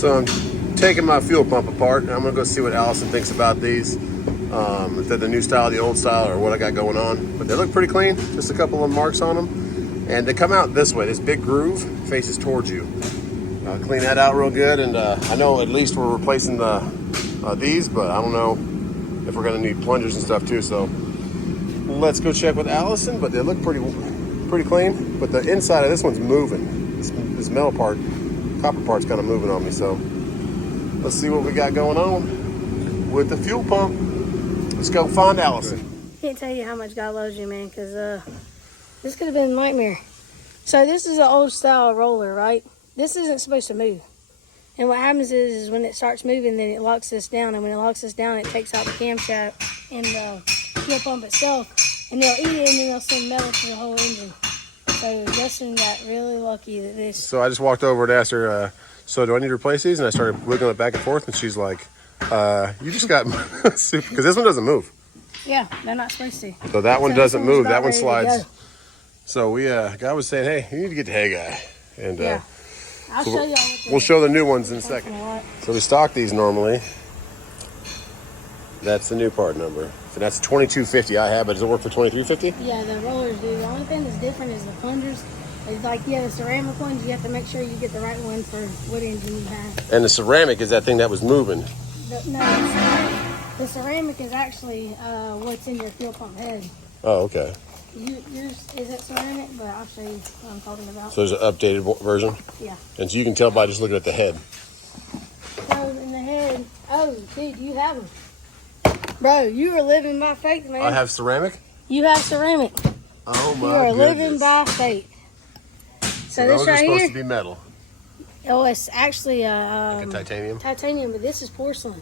So I'm taking my fuel pump apart, and I'm gonna go see what Allison thinks about these. If they're the new style, the old style, or what I got going on. But they look pretty clean, just a couple of marks on them. And they come out this way, this big groove faces towards you. Clean that out real good, and I know at least we're replacing these, but I don't know if we're gonna need plungers and stuff too, so let's go check with Allison. But they look pretty clean, but the inside of this one's moving. This metal part, copper part's kind of moving on me, so let's see what we got going on with the fuel pump. Let's go find Allison. Can't tell you how much God loves you, man, because this could have been a nightmare. So this is an old style roller, right? This isn't supposed to move. And what happens is when it starts moving, then it locks this down. And when it locks this down, it takes out the camshaft and the fuel pump itself. And they'll eat it, and then they'll send metal to the whole engine. So Justin got really lucky that this... So I just walked over and asked her, so do I need to replace these? And I started wiggling it back and forth, and she's like, you just got super, because this one doesn't move. Yeah, they're not supposed to. So that one doesn't move. That one slides. Go. So we, guy was saying, hey, you need to get the hay guy. And yeah. I'll so show y'all. We'll show the new ones in a second. So we stock these normally. That's the new part number. So that's 2250 I have, but does it work for 2350? Yeah, the rollers do. The only thing that's different is the plungers. It's like, yeah, the ceramic ones, you have to make sure you get the right one for what engine you have. And the ceramic is that thing that was moving. The ceramic is actually what's in your fuel pump head. Oh, okay. Yours is it ceramic, but I'll show you what I'm talking about. So there's an updated version? Yeah. And so you can tell by just looking at the head. So in the head, oh, dude, you have them. Bro, you are living by faith, man. I have ceramic? You have ceramic. Oh, my You are goodness. living by faith. So this those right are supposed here, to be metal. oh, it's actually Like a titanium? titanium, but this is porcelain.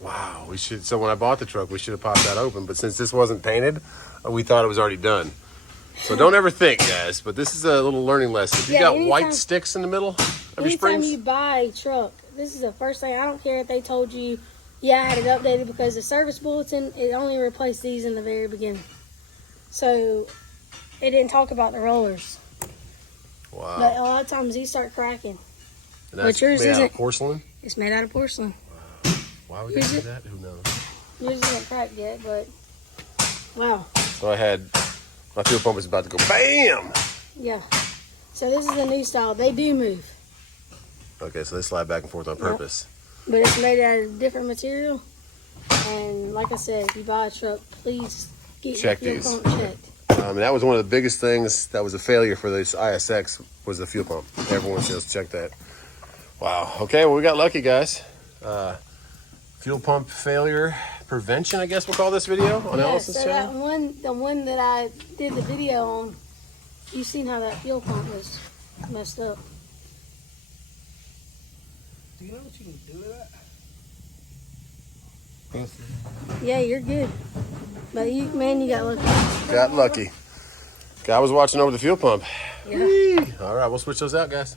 Wow, we should. So when I bought the truck, we should have popped that open. But since this wasn't painted, we thought it was already done. So don't ever think, guys. But this is a little learning lesson. If you got white sticks in the middle of your Anytime springs, you buy a truck, this is the first thing. I don't care if they told you, yeah, I had it updated, because the service bulletin, it only replaced these in the very beginning. So it didn't talk about the rollers. wow. But a lot of times these start cracking. And that's but yours made out isn't. of porcelain. It's made out of porcelain. Why would they do that? Who knows? Yours isn't cracked yet, but wow. So I had my fuel pump was about to go bam. Yeah. So this is the new style. They do move. Okay, so they slide back and forth on purpose. But it's made out of different material. And like I said, if you buy a truck, please get Check your these. fuel pump checked. That was one of the biggest things that was a failure for this ISX was the fuel pump. Everyone says check that. Wow. Okay, well we got lucky, guys. Fuel pump failure prevention, I guess we'll call this video on Allison's channel. The one that I did the video on, you seen how that fuel pump was messed up. Do you know what you can do with that? Yeah, you're good. But you got lucky. Got lucky. Guy was watching over the fuel pump. Yeah. Whee! All right, we'll switch those out, guys.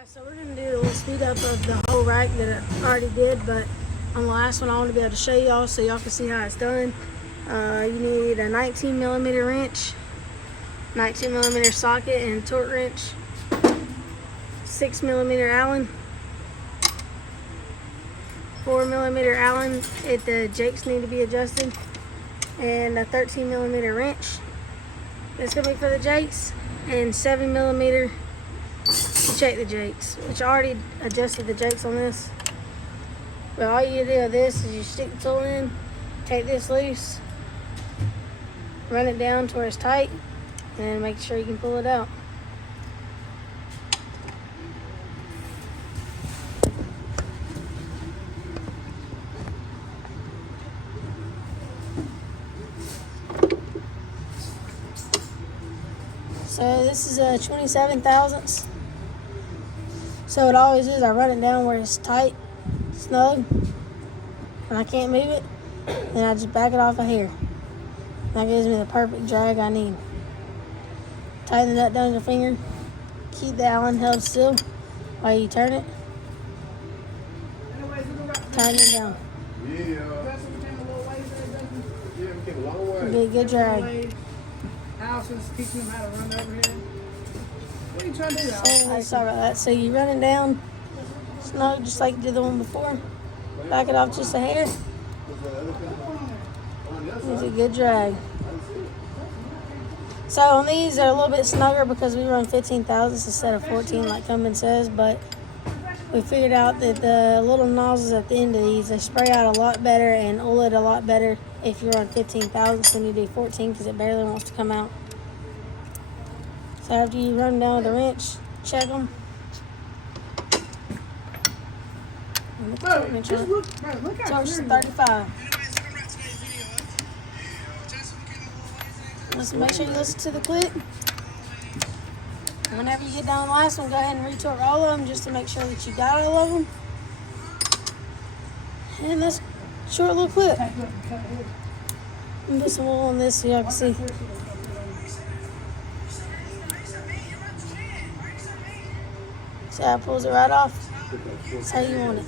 Guys, so we're gonna do a little speed up of the whole rack that I already did, but on the last one I want to be able to show y'all so y'all can see how it's done. You need a 19mm wrench, 19mm socket and torque wrench, 6mm Allen, 4mm Allen if the jakes need to be adjusted, and a 13mm wrench. That's gonna be for the jakes, and 7mm to check the jakes, which I already adjusted the jakes on this. But all you do with this is you stick the tool in, take this loose, run it down to where it's tight, and make sure you can pull it out. So this is a 27 thousandths. So it always is, I run it down where it's tight, snug, and I can't move it, then I just back it off a hair. That gives me the perfect drag I need. Tighten the nut down with your finger, keep the Allen held still while you turn it. Tighten it down. Be a good drag. Allison's teaching them how to run the overhead. What are you trying to do, Allison? Sorry about that. So you run it down snug just like you did the one before. Back it off just a hair. It's a good drag. So on these they're a little bit snugger because we run 15 thousandths instead of 14 like Cummins says, but we figured out that the little nozzles at the end of these, they spray out a lot better and oil it a lot better if you run 15 thousandths than you do 14 because it barely wants to come out. So after you run down with the wrench, check them. Bro, just look, bro, look how Torque's clear you are. 35. Just make sure you listen to the clip. Whenever you get down the last one, go ahead and retorque all of them just to make sure that you got all of them. And that's a short little clip. And put some oil on this so y'all can see. See how it pulls it right off? That's how you want it.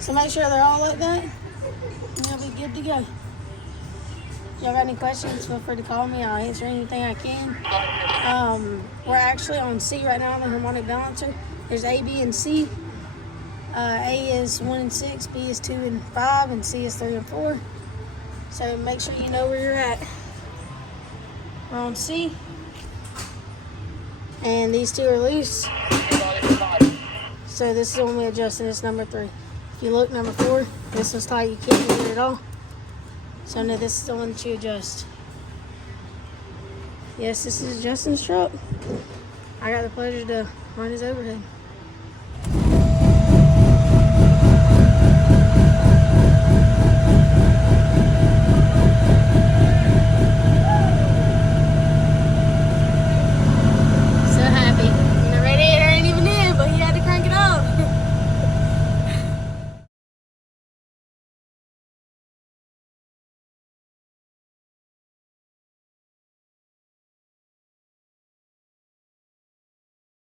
So make sure they're all like that, and you'll be good to go. If y'all got any questions, feel free to call me. I'll answer anything I can. We're actually on C right now on the harmonic balancer. There's A, B, and C. A is 1 and 6, B is 2 and 5, and C is 3 and 4. So make sure you know where you're at. We're on C. And these two are loose. So this is the one we adjust, and it's number 3. If you look, number 4, this one's tight, you can't move it at all. So now this is the one that you adjust. Yes, this is Justin's truck. I got the pleasure to run his overhead.